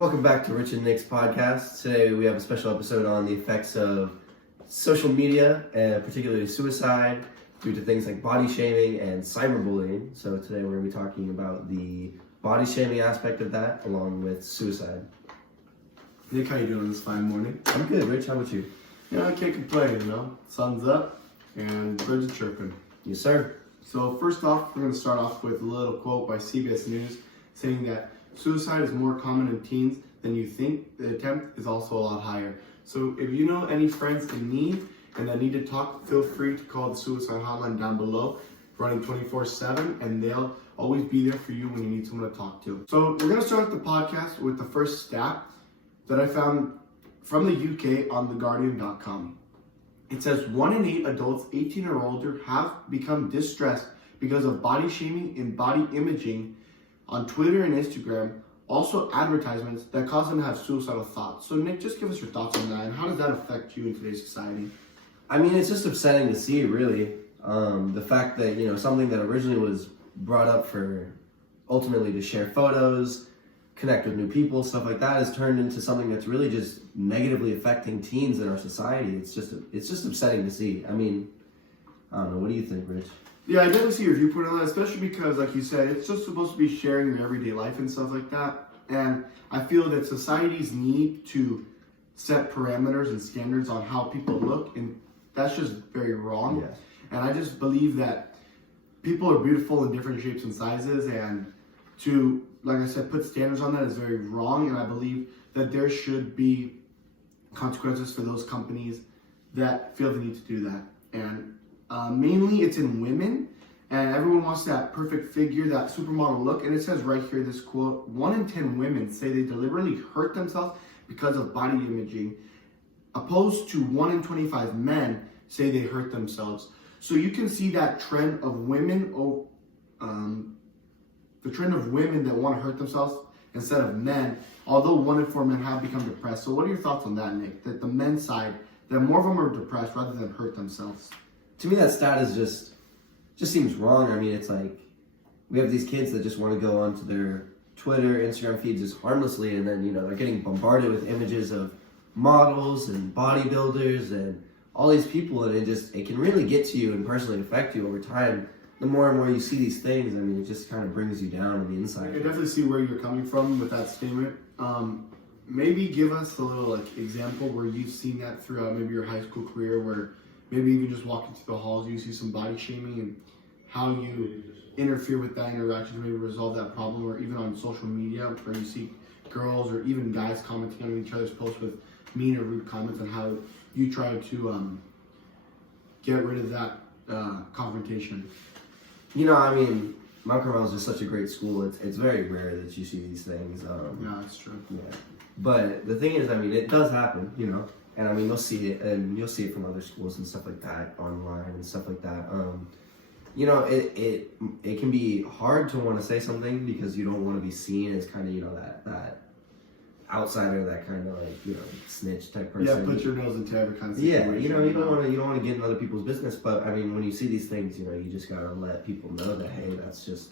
Welcome back to Rich and Nick's podcast. Today we have a special episode on the effects of social media and particularly suicide due to things like body shaming and cyberbullying. So today we're going to be talking about the body shaming aspect of that along with suicide. Nick, how you doing this fine morning? I'm good, Rich. How about you? Yeah, I can't complain, Sun's up and birds are chirping. Yes, sir. So first off, we're going to start off with a little quote by CBS News saying that suicide is more common in teens than you think. The attempt is also a lot higher. So if you know any friends in need and that need to talk, feel free to call the suicide hotline down below, running 24/7, and they'll always be there for you when you need someone to talk to. So we're going to start the podcast with the first stat that I found from the UK on theguardian.com. It says 1 in 8 adults 18 or older have become distressed because of body shaming and body imaging on Twitter and Instagram, also advertisements that cause them to have suicidal thoughts. So Nick, just give us your thoughts on that, and how does that affect you in today's society? I mean, it's just upsetting to see, really. The fact that, something that originally was brought up for ultimately to share photos, connect with new people, stuff like that, has turned into something that's really just negatively affecting teens in our society. It's just upsetting to see. I mean, I don't know. What do you think, Rich? Yeah, I definitely see your viewpoint on that, especially because, like you said, it's just supposed to be sharing your everyday life and stuff like that. And I feel that societies need to set parameters and standards on how people look, and that's just very wrong. Yeah. And I just believe that people are beautiful in different shapes and sizes, and to, like I said, put standards on that is very wrong. And I believe that there should be consequences for those companies that feel the need to do that. And mainly it's in women, and everyone wants that perfect figure, that supermodel look. And it says right here, this quote, 1 in 10 women say they deliberately hurt themselves because of body imaging, opposed to 1 in 25 men say they hurt themselves. So you can see that trend of women, the trend of women that want to hurt themselves instead of men, although 1 in 4 men have become depressed. So what are your thoughts on that, Nick? That the men's side, that more of them are depressed rather than hurt themselves? To me, that stat is just seems wrong. I mean, it's like we have these kids that just want to go onto their Twitter, Instagram feeds just harmlessly, and then they're getting bombarded with images of models and bodybuilders and all these people, and it can really get to you and personally affect you over time. The more and more you see these things, I mean, it just kind of brings you down on the inside. I can definitely see where you're coming from with that statement. Maybe give us a little example where you've seen that throughout maybe your high school career, where maybe even just walking through the halls, you see some body shaming, and how you interfere with that interaction to maybe resolve that problem, or even on social media where you see girls or even guys commenting on each other's posts with mean or rude comments, and how you try to get rid of that confrontation. I mean, Mount Carmel is just such a great school. It's very rare that you see these things. Yeah, that's true. Yeah. But the thing is, I mean, it does happen, and I mean, you'll see it from other schools and stuff like that, online and stuff like that. It can be hard to want to say something because you don't want to be seen as kind of, that outsider, that kind of snitch type person. Yeah, put your nose into every kind of situation. Yeah, you don't want to get in other people's business, but I mean, when you see these things, you just gotta let people know that, hey,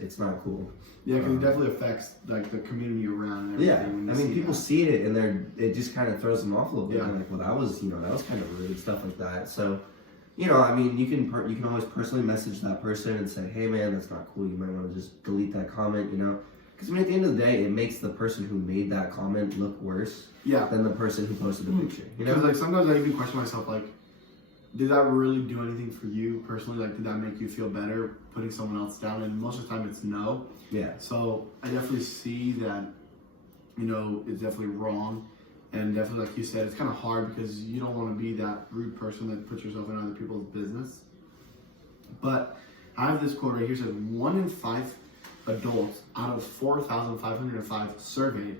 it's not cool. Yeah, because it definitely affects the community around. And yeah, everything I mean, people see it and it just kind of throws them off a little bit. Yeah. Like, well, that was kind of rude, stuff like that. So, I mean, you can always personally message that person and say, hey, man, that's not cool. You might want to just delete that comment. Because, I mean, at the end of the day, it makes the person who made that comment look worse than the person who posted the picture. Because, sometimes I even question myself, did that really do anything for you personally? Did that make you feel better putting someone else down? And most of the time, it's no. Yeah. So, I definitely see that, it's definitely wrong. And definitely, like you said, it's kind of hard because you don't want to be that rude person that puts yourself in other people's business. But I have this quote right here. It says, 1 in 5 adults out of 4,505 surveyed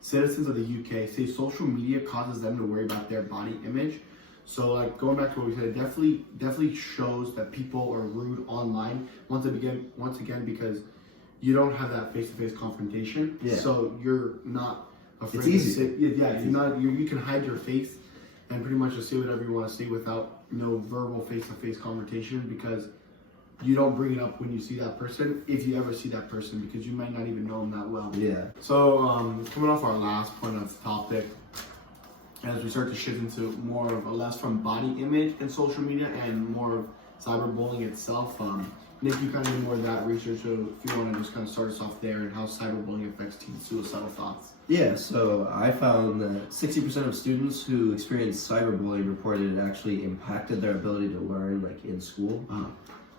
citizens of the UK say social media causes them to worry about their body image. So going back to what we said, it definitely shows that people are rude online once again because you don't have that face-to-face confrontation. Yeah. So you're not afraid it's easy. to sit. Yeah, you can hide your face and pretty much just say whatever you want to say without no verbal face-to-face confrontation, because you don't bring it up when you see that person, if you ever see that person, because you might not even know them that well. Yeah. So, coming off our last point of the topic, as we start to shift into more of a less from body image in social media and more of cyberbullying itself, Nick, you kind of did more of that research, so if you want to just kind of start us off there and how cyberbullying affects teen suicidal thoughts. Yeah, so I found that 60% of students who experienced cyberbullying reported it actually impacted their ability to learn, like in school.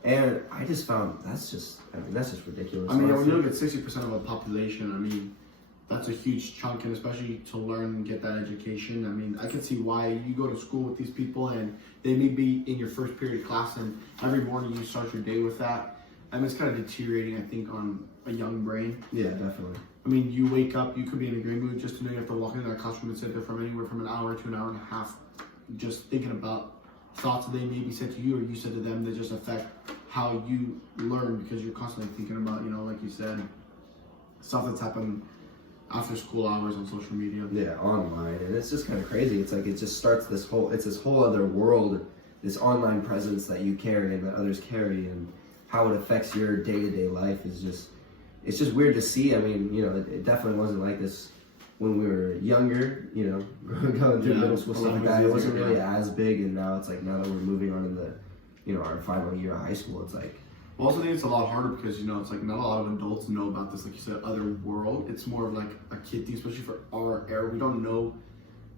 And I just found that's just ridiculous. I mean, when honestly. you look at 60% of a population, I mean, that's a huge chunk, and especially to learn and get that education. I mean, I can see why you go to school with these people and they may be in your first period of class, and every morning you start your day with that. And it's kind of deteriorating, I think, on a young brain. Yeah, definitely. I mean, you wake up, you could be in a great mood just to know you have to walk into that classroom and sit there from anywhere from an hour to an hour and a half, just thinking about thoughts that they maybe said to you or you said to them that just affect how you learn, because you're constantly thinking about, like you said, stuff that's happened after school hours on social media. Yeah, online, and it's just kind of crazy. It's like it just starts this whole other world, this online presence that you carry and that others carry, and how it affects your day-to-day life is just, it's just weird to see. I mean, it definitely wasn't like this when we were younger, going through middle school, stuff like that. It wasn't really as big, and now it's like, now that we're moving on in the, our final year of high school, it's like, I also think it's a lot harder because, it's like not a lot of adults know about this, like you said, other world. It's more of like a kid thing, especially for our era. We don't know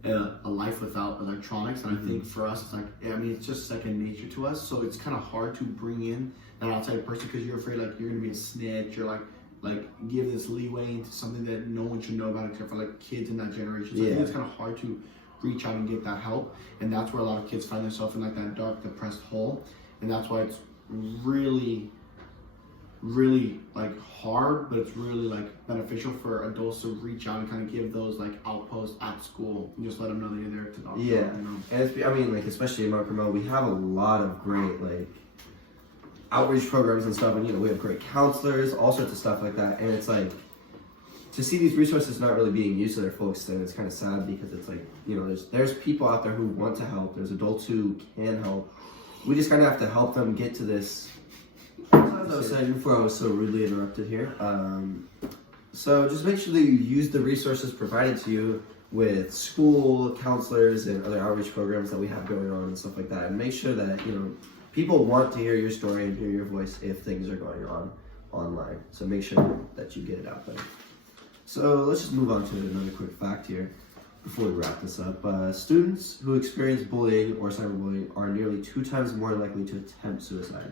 a life without electronics, and I think for us, it's like, it's just second nature to us. So it's kind of hard to bring in an outside person because you're afraid like you're gonna be a snitch or like give this leeway into something that no one should know about except for like kids in that generation. So I think it's kind of hard to reach out and get that help, and that's where a lot of kids find themselves in like that dark, depressed hole, and that's why it's really like hard, but it's really like beneficial for adults to reach out and kind of give those like outposts at school and just let them know that you're there to talk. Yeah, and it's, especially in Mount Carmel, we have a lot of great like outreach programs and stuff, and we have great counselors, all sorts of stuff like that, and it's like to see these resources not really being used to their full extent, it's kind of sad, because it's like, there's people out there who want to help, there's adults who can help. We just kind of have to help them get to this. As I was saying before I was so rudely interrupted here, so just make sure that you use the resources provided to you with school counselors and other outreach programs that we have going on and stuff like that, and make sure that people want to hear your story and hear your voice if things are going on online. So make sure that you get it out there. So let's just move on to another quick fact here before we wrap this up. Students who experience bullying or cyberbullying are nearly 2 times more likely to attempt suicide.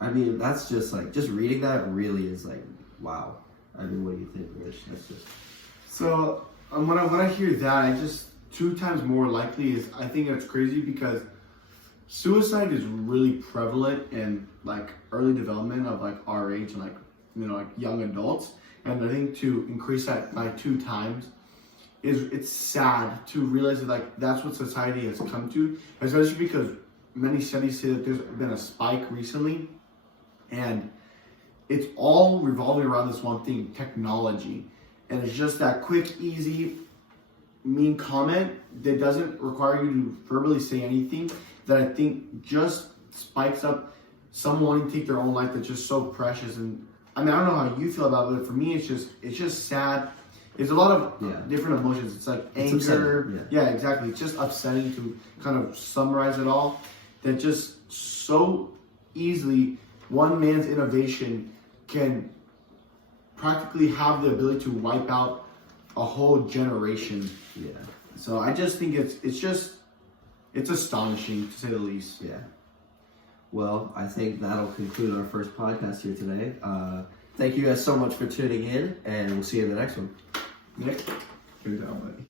I mean, that's just like, just reading that really is like, wow. I mean, what do you think, Rich? That's just... So when I hear that, I just 2 times more likely is, I think that's crazy, because suicide is really prevalent in like early development of like our age and like like young adults, and I think to increase that by 2 times it's sad to realize that like that's what society has come to, especially because many studies say that there's been a spike recently, and it's all revolving around this one thing, technology. And it's just that quick, easy, mean comment that doesn't require you to verbally say anything, that I think just spikes up someone wanting to take their own life that's just so precious. And I mean, I don't know how you feel about it, but for me, it's just sad. There's a lot of different emotions. It's like anger. Yeah, exactly. It's just upsetting to kind of summarize it all. That just so easily, one man's innovation can practically have the ability to wipe out a whole generation. Yeah. So I just think it's astonishing, to say the least. Yeah. Well, I think that'll conclude our first podcast here today. Thank you guys so much for tuning in, and we'll see you in the next one. Nick, good job, buddy.